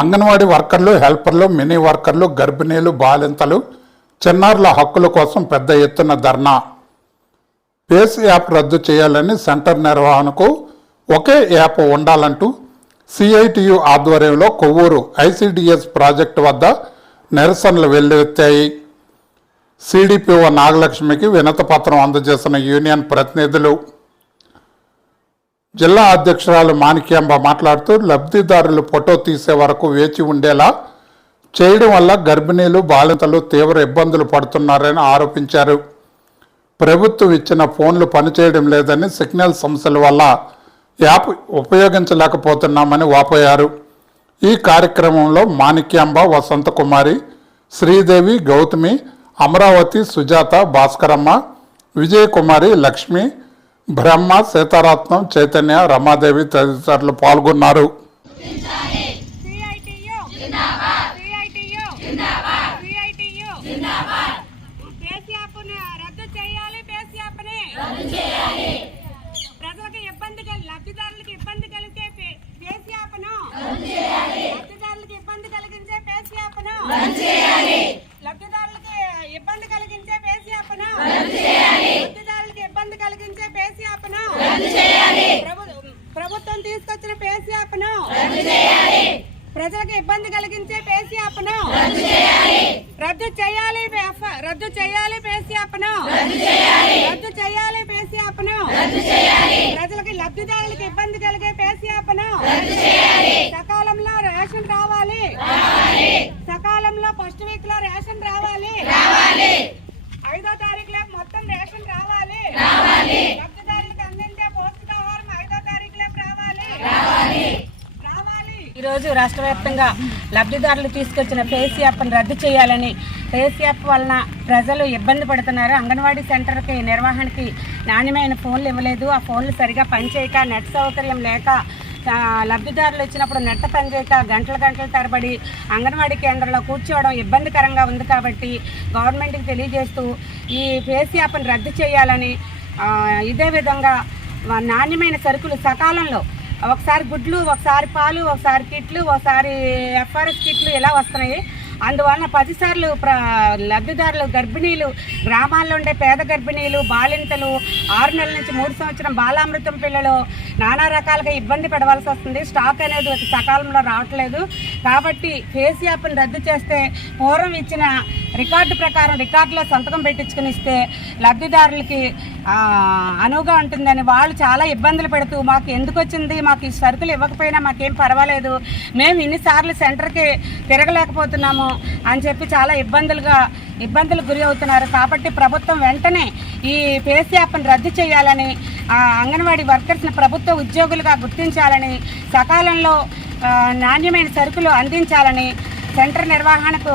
అంగన్వాడీ వర్కర్లు హెల్పర్లు మినీ వర్కర్లు గర్భిణీలు బాలింతలు చిన్నారుల హక్కుల కోసం పెద్ద ఎత్తున ధర్నా. పేస్ యాప్ రద్దు చేయాలని సెంటర్ నిర్వహణకు ఒకే యాప్ ఉండాలంటూ సిఐటియు ఆధ్వర్యంలో కొవ్వూరు ఐసిడిఎస్ ప్రాజెక్టు వద్ద నిరసనలు వెల్లువెత్తాయి. సిడిపిఓ నాగలక్ష్మికి వినతపత్రం అందజేసిన యూనియన్ ప్రతినిధులు జిల్లా అధ్యక్షురాలు మాణిక్యాంబ మాట్లాడుతూ లబ్ధిదారులు ఫోటో తీసే వరకు వేచి ఉండేలా చేయడం వల్ల గర్భిణీలు బాలింతలు తీవ్ర ఇబ్బందులు పడుతున్నారని ఆరోపించారు. ప్రభుత్వం ఇచ్చిన ఫోన్లు పనిచేయడం లేదని సిగ్నల్ సమస్యల వల్ల యాప్ ఉపయోగించలేకపోతున్నామని వాపోయారు. ఈ కార్యక్రమంలో మాణిక్యాంబ వసంత కుమారి శ్రీదేవి గౌతమి అమరావతి సుజాత భాస్కరమ్మ విజయకుమారి లక్ష్మి బ్రహ్మ సీతారత్నం చైతన్య రమాదేవి తదితరులు పాల్గొన్నారు సిఐటియు జిందాబాద్ సిఐటియు జిందాబాద్ సిఐటియు జిందాబాద్ పేసియాప్ను రద్దు చేయాలి పేసియాప్ని రద్దు చేయాలి ప్రజలకు ఇబ్బంది కలి లబ్ధిదారులకు ఇబ్బంది కలిగే పే- పేసియాప్ను రద్దు చేయాలి లబ్ధిదారులకు ఇబ్బంది కలిగించే పేసియాప్ను రద్దు చేయాలి లబ్ధిదారులకు ఇబ్బంది కలిగించే పేసియాప్ను రద్దు చేయాలి లబ్ధిదారులకు ఇబ్బంది కలిగించే పేసియాప్ను రద్దు చేయాలి ప్రభుత్వం తీసుకొచ్చిన రద్దు చేయాలి. ప్రజలకు ఇబ్బంది కలిగించే పేసీ యాప్ను రద్దు చేయాలి. రద్దు చేయాలి పేఫ- రద్దు చేయాలి పేసీ యాప్ను రద్దు చేయాలి. రద్దు చేయాలి పేసీ యాప్ను రద్దు చేయాలి. ప్రజలకు లబ్ధిదారులకు ఇబ్బంది కలిగే రద్దు చేయాలి. సకాలంలో రేషన్ రావాలి. రావాలి. సకాలంలో ఫస్ట్ వీక్లో రేషన్ రావాలి రావాలి ఐదో తారీఖులో మొత్తం రేషన్ రావాలి రావాలి లబ్ధిదారులకు అందించే పౌష్టికాహారం ఐదో తారీఖులో రావాలి రావాలి రావాలి ఈరోజు రాష్ట్ర వ్యాప్తంగా లబ్ధిదారులు తీసుకొచ్చిన ఫేస్ యాప్ను రద్దు చేయాలని ఫేస్ యాప్ వలన ప్రజలు ఇబ్బంది పడుతున్నారు. అంగన్వాడీ సెంటర్కి నిర్వహణకి నాణ్యమైన ఫోన్లు ఇవ్వలేదు. ఆ ఫోన్లు సరిగా పనిచేయక నెట్ సౌకర్యం లేక లబ్ధిదారులు వచ్చినప్పుడు నెట్ట పనిచేయక గంటల గంటల తరబడి అంగన్వాడీ కేంద్రంలో కూర్చోవడం ఇబ్బందికరంగా ఉంది కాబట్టి గవర్నమెంట్కి తెలియజేస్తూ ఈ ఫేస్ యాప్ను రద్దు చేయాలని ఇదే విధంగా నాణ్యమైన సరుకులు సకాలంలో ఒకసారి గుడ్లు ఒకసారి పాలు ఒకసారి కిట్లు ఒకసారి ఎఫ్ఆర్ఎస్ కిట్లు ఇలా వస్తున్నాయి. అందువలన పదిసార్లు ప్ర లబ్ధిదారులు గర్భిణీలు గ్రామాల్లో ఉండే పేద గర్భిణీలు బాలింతలు ఆరు నెలల నుంచి మూడు సంవత్సరం బాలామృతం పిల్లలు నానా రకాలుగా ఇబ్బంది పడవలసి వస్తుంది. స్టాక్ అనేది ఒక సకాలంలో రావట్లేదు. కాబట్టి ఫేస్ యాప్ని రద్దు చేస్తే పూర్వం ఇచ్చిన రికార్డు ప్రకారం రికార్డులో సంతకం పెట్టించుకుని ఇస్తే లబ్ధిదారులకి అనువుగా ఉంటుందని వాళ్ళు చాలా ఇబ్బందులు పెడుతూ మాకు ఎందుకు వచ్చింది? మాకు ఈ సరుకులు ఇవ్వకపోయినా మాకేం పర్వాలేదు. మేము ఇన్నిసార్లు సెంటర్కి తిరగలేకపోతున్నాము అని చెప్పి చాలా ఇబ్బందులుగా ఇబ్బందులకు గురి అవుతున్నారు. కాబట్టి ప్రభుత్వం వెంటనే ఈ పేస్ యాప్ను రద్దు చేయాలని అంగన్వాడీ వర్కర్స్ని ప్రభుత్వ ఉద్యోగులుగా గుర్తించాలని సకాలంలో నాణ్యమైన సరుకులు అందించాలని సెంటర్ నిర్వహణకు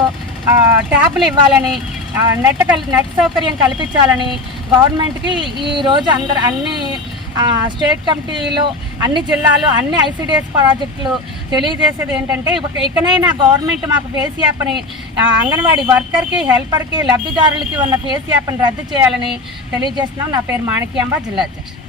ట్యాబ్లు ఇవ్వాలని నెట్ కల్ నెట్ సౌకర్యం కల్పించాలని గవర్నమెంట్కి ఈ రోజు అందరు అన్ని స్టేట్ కమిటీలో అన్ని జిల్లాలు అన్ని ఐసిడిఎస్ ప్రాజెక్టులు తెలియజేసేది ఏంటంటే ఇకనైనా గవర్నమెంట్ మాకు ఫేస్ యాప్ని అంగన్వాడీ వర్కర్కి హెల్పర్కి లబ్ధిదారులకి ఉన్న ఫేస్ యాప్ని రద్దు చేయాలని తెలియజేస్తున్నాం. నా పేరు మాణిక్యాంబ జిల్లా అధ్యక్షుడు.